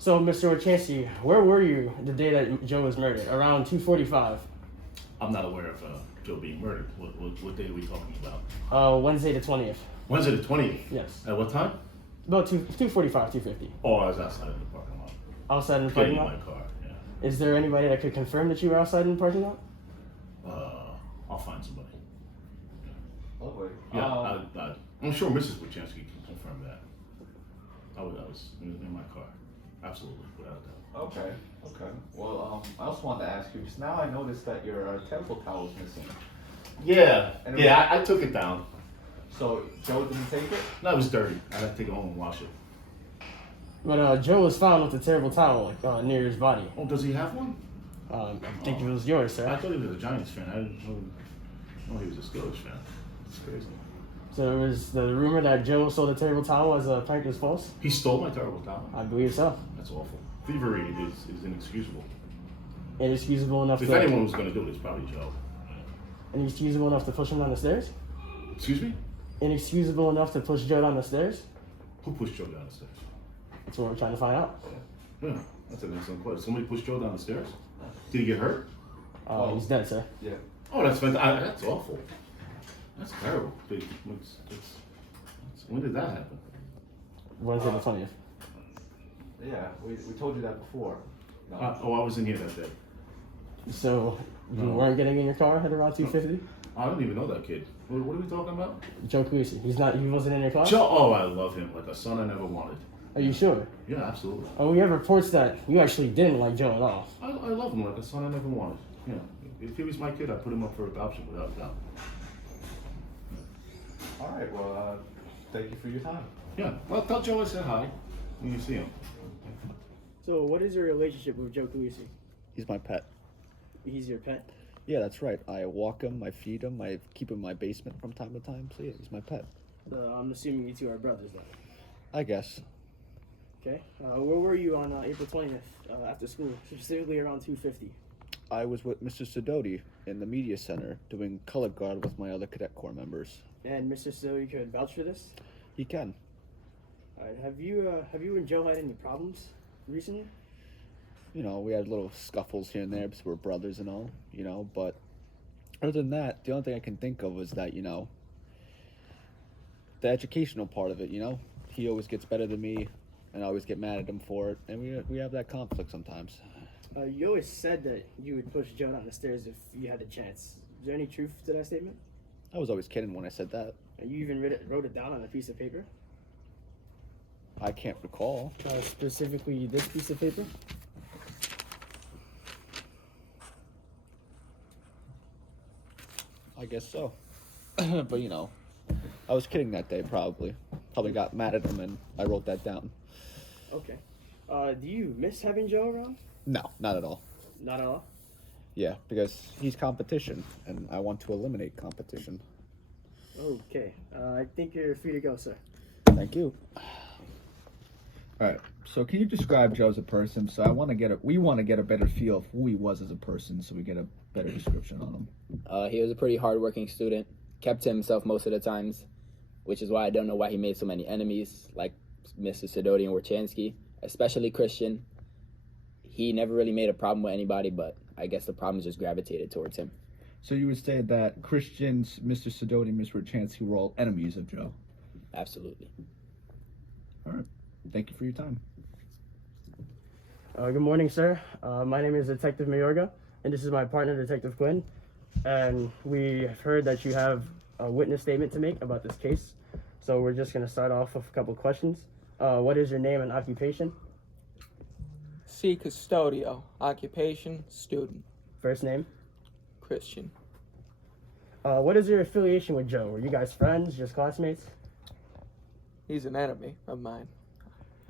So, Mr. Orchansky, where were you the day that Joe was murdered? Around 2:45. I'm not aware of Joe being murdered. What day are we talking about? Wednesday the 20th. Wednesday the 20th? Yes. At what time? About 2:45, 2:50. Oh, I was outside in the parking lot. Outside in the parking Getting lot? my car, yeah. Is there anybody that could confirm that you were outside in the parking lot? I'll find somebody. Oh, wait. Yeah, I'm sure Mrs. Wojcinski can confirm that. I was in my car. Absolutely, without a doubt. Okay. Well, I also wanted to ask you, because now I noticed that your temple towel is missing. Yeah, I took it down. So, Joe didn't take it? No, it was dirty. I had to take it home and wash it. But Joe was found with a terrible towel near his body. Oh, does he have one? I think it was yours, sir. I thought he was a Giants fan. I didn't know he was a Steelers fan. It's crazy. So it was the rumor that Joe stole the terrible towel as a prank was false? He stole my terrible towel. I believe so. That's awful. Thievery is inexcusable. Inexcusable enough If to... anyone was going to do it, it's probably Joe. Inexcusable enough to push him down the stairs? Excuse me? Inexcusable enough to push Joe down the stairs? Who pushed Joe down the stairs? That's what we're trying to find out. Yeah, that's an excellent question. Somebody pushed Joe down the stairs? Did he get hurt? He's dead, sir. Yeah. Oh, that's fantastic. That's awful. That's terrible. When did that happen? Wednesday the 20th. Yeah, we told you that before. No. I was in here that day. So you No. weren't getting in your car at around 2:50? I don't even know that kid. What are we talking about? Joe Cleese. He wasn't in your car? Joe. Oh, I love him like a son I never wanted. Are you sure? Yeah, absolutely. Oh, we have reports that you actually didn't like Joe at all. I love him like a son I never wanted. Yeah. If he was my kid, I'd put him up for adoption without a doubt. All right, well, thank you for your time. Yeah. Well, tell Joe I said hi when you see him. So what is your relationship with Joe Cleese? He's my pet. He's your pet? Yeah, that's right. I walk him, I feed him, I keep him in my basement from time to time. So yeah, he's my pet. I'm assuming you two are brothers then. I guess. Okay. Where were you on April 20th after school, specifically around 2:50? I was with Mr. Sidoti in the media center doing color guard with my other cadet corps members. And Mr. Silly could vouch for this? He can. All right. Have you and Joe had any problems recently? You know, we had little scuffles here and there because we're brothers and all, you know, but other than that, the only thing I can think of is that, you know, the educational part of it, you know, he always gets better than me and I always get mad at him for it, and we have that conflict sometimes. You always said that you would push Joe down the stairs if you had the chance. Is there any truth to that statement? I was always kidding when I said that. You even wrote it down on a piece of paper? I can't recall. Specifically this piece of paper? I guess so. But, you know, I was kidding that day, probably. Probably got mad at him and I wrote that down. Okay. Do you miss having Joe around? No, not at all. Not at all? Yeah, because he's competition, and I want to eliminate competition. Okay. I think you're free to go, sir. Thank you. All right. So can you describe Joe as a person? So we want to get a better feel of who he was as a person, so we get a better description on him. He was a pretty hardworking student, kept to himself most of the times, which is why I don't know why he made so many enemies, like Mr. Sidoti and Warchansky, especially Christian. He never really made a problem with anybody, but I guess the problem just gravitated towards him. So you would say that Christians, Mr. Sidoti, and Mr. Chansky were all enemies of Joe? Absolutely. All right. Thank you for your time. Good morning, sir. My name is Detective Mayorga, and this is my partner, Detective Quinn. And we have heard that you have a witness statement to make about this case. So we're just going to start off with a couple questions. What is your name and occupation? C. Custodio. Occupation, student. First name? Christian. What is your affiliation with Joe? Were you guys friends, just classmates? He's an enemy of mine.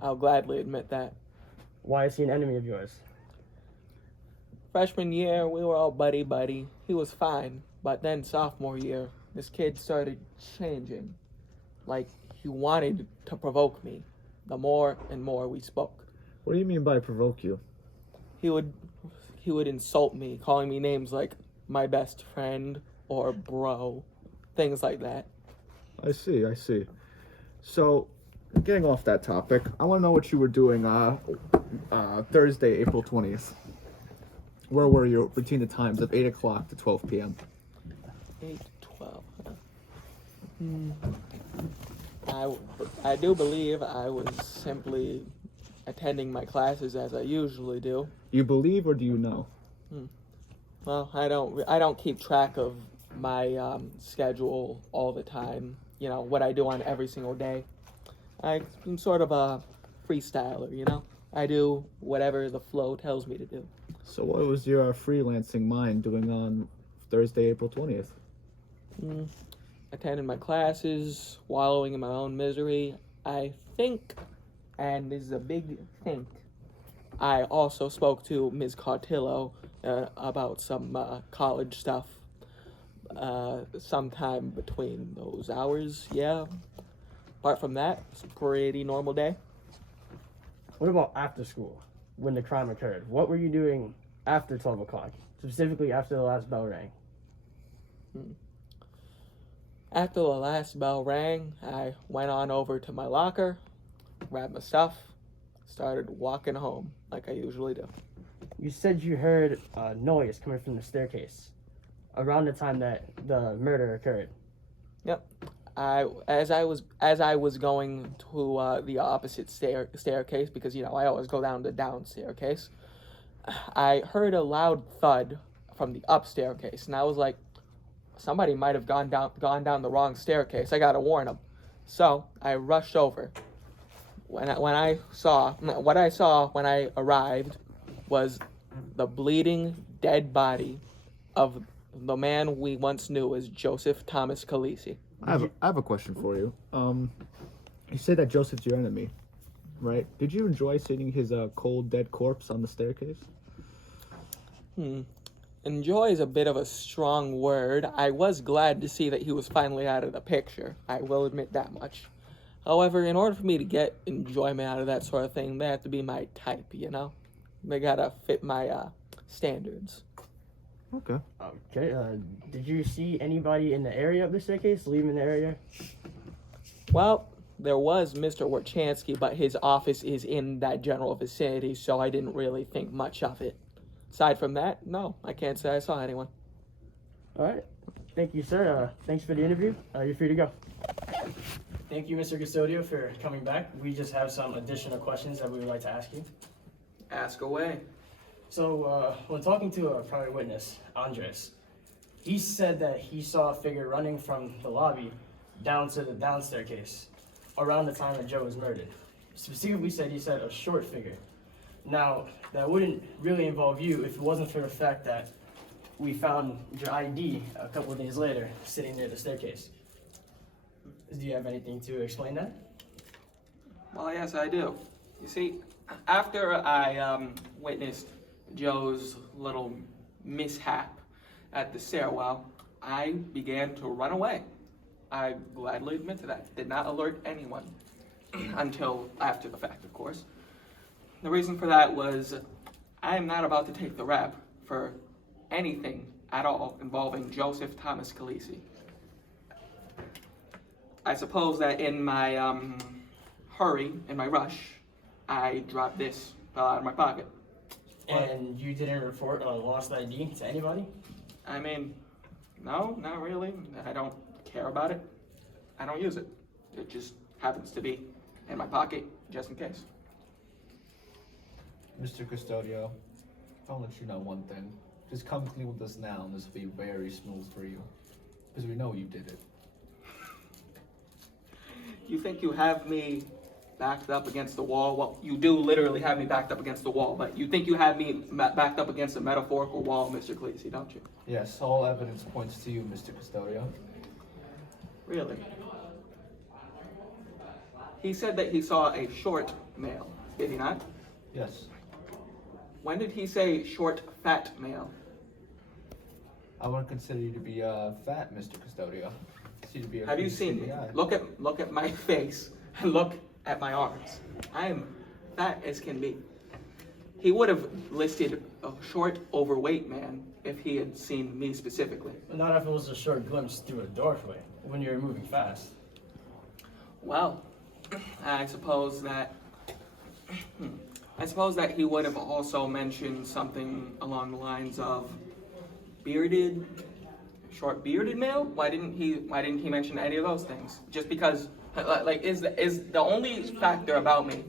I'll gladly admit that. Why is he an enemy of yours? Freshman year, we were all buddy-buddy. He was fine. But then sophomore year, this kid started changing. like he wanted to provoke me. The more and more we spoke, What do you mean by provoke you? he would insult me, calling me names like my best friend or bro, things like that. I see. So, getting off that topic, I want to know what you were doing Thursday, April 20th. Where were you between the times of 8 o'clock to 12 p.m.? 8, 12. I do believe I was simply attending my classes as I usually do. You believe or do you know? Well, I don't keep track of my schedule all the time. You know what I do on every single day. I'm sort of a freestyler. You know, I do whatever the flow tells me to do. So what was your freelancing mind doing on Thursday, April 20th? Attending my classes, wallowing in my own misery. I think, and this is a big think, I also spoke to Ms. Cautillo about some college stuff sometime between those hours, yeah. Apart from that, it's a pretty normal day. What about after school, when the crime occurred? What were you doing after 12 o'clock, specifically after the last bell rang? After the last bell rang, I went on over to my locker, grabbed my stuff, started walking home like I usually do. You said you heard a noise coming from the staircase around the time that the murder occurred. Yep. As I was going to the opposite staircase, because you know I always go down the down staircase, I heard a loud thud from the up staircase, and I was like, somebody might have gone down the wrong staircase. I gotta warn them. So I rushed over. What I saw when I arrived was the bleeding dead body of the man we once knew as Joseph Thomas Calisi. I have a question for you. You say that Joseph's your enemy, right? Did you enjoy seeing his cold, dead corpse on the staircase? Enjoy is a bit of a strong word. I was glad to see that he was finally out of the picture. I will admit that much. However, in order for me to get enjoyment out of that sort of thing, they have to be my type, you know? They gotta fit my standards. Okay. Okay, did you see anybody in the area of the staircase, leaving the area? Well, there was Mr. Warchansky, but his office is in that general vicinity, so I didn't really think much of it. Aside from that, no, I can't say I saw anyone. All right. Thank you, sir. Thanks for the interview. You're free to go. Thank you, Mr. Custodio, for coming back. We just have some additional questions that we would like to ask you. Ask away. So, when talking to a private witness, Andres, he said that he saw a figure running from the lobby down to the down staircase around the time that Joe was murdered. Specifically said he said a short figure. Now, that wouldn't really involve you if it wasn't for the fact that we found your ID a couple of days later sitting near the staircase. Do you have anything to explain that? Well, yes, I do. You see, after I witnessed Joe's little mishap at the stairwell, I began to run away. I gladly admit to that. Did not alert anyone until after the fact, of course. The reason for that was I am not about to take the rap for anything at all involving Joseph Thomas Calisi. I suppose that in my hurry, in my rush, I dropped this out of my pocket. And you didn't report a lost ID to anybody? I mean, no, not really. I don't care about it. I don't use it. It just happens to be in my pocket, just in case. Mr. Custodio, I'll let you know one thing. Just come clean with us now, and this will be very smooth for you. Because we know you did it. You think you have me backed up against the wall? Well, you do literally have me backed up against the wall, but you think you have me backed up against a metaphorical wall, Mr. Calisi, don't you? Yes, all evidence points to you, Mr. Custodio. Really? He said that he saw a short male, did he not? Yes. When did he say short, fat male? I wouldn't consider you to be fat, Mr. Custodio. Have you seen me? Look at my face and look at my arms. I am fat as can be. He would have listed a short, overweight man if he had seen me specifically. Not if it was a short glimpse through a doorway when you were moving fast. Well, I suppose that he would have also mentioned something along the lines of short bearded male. Why didn't he mention any of those things? Just because, like, is the only factor about me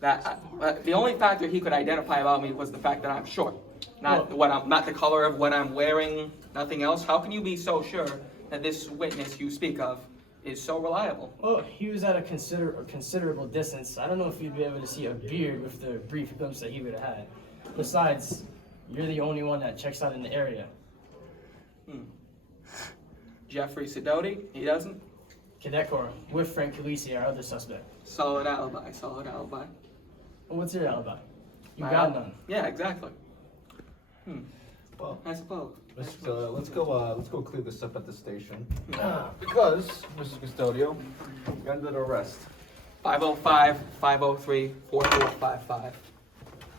that the only factor he could identify about me was the fact that I'm short, not the color of what I'm wearing, nothing else. How can you be so sure that this witness you speak of is so reliable? Well, he was at a considerable distance. I don't know if you'd be able to see a beard with the brief glimpse that he would have had. Besides, you're the only one that checks out in the area. Jeffrey Sidoti, he doesn't. Cadet Corps with Frank Calisi, our other suspect. Solid alibi. Well, what's your alibi? You My got alibi. none. Yeah, exactly. Well, I suppose. let's go clear this up at the station. Because, Mrs. Custodio, you're under arrest. 505-503-4455.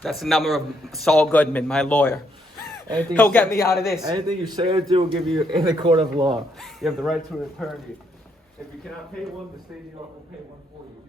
That's the number of Saul Goodman, my lawyer. Anything He'll you get say- me out of this. Anything you say or do will give you in the court of law. You have the right to an attorney. If you cannot pay one, the state will pay one for you.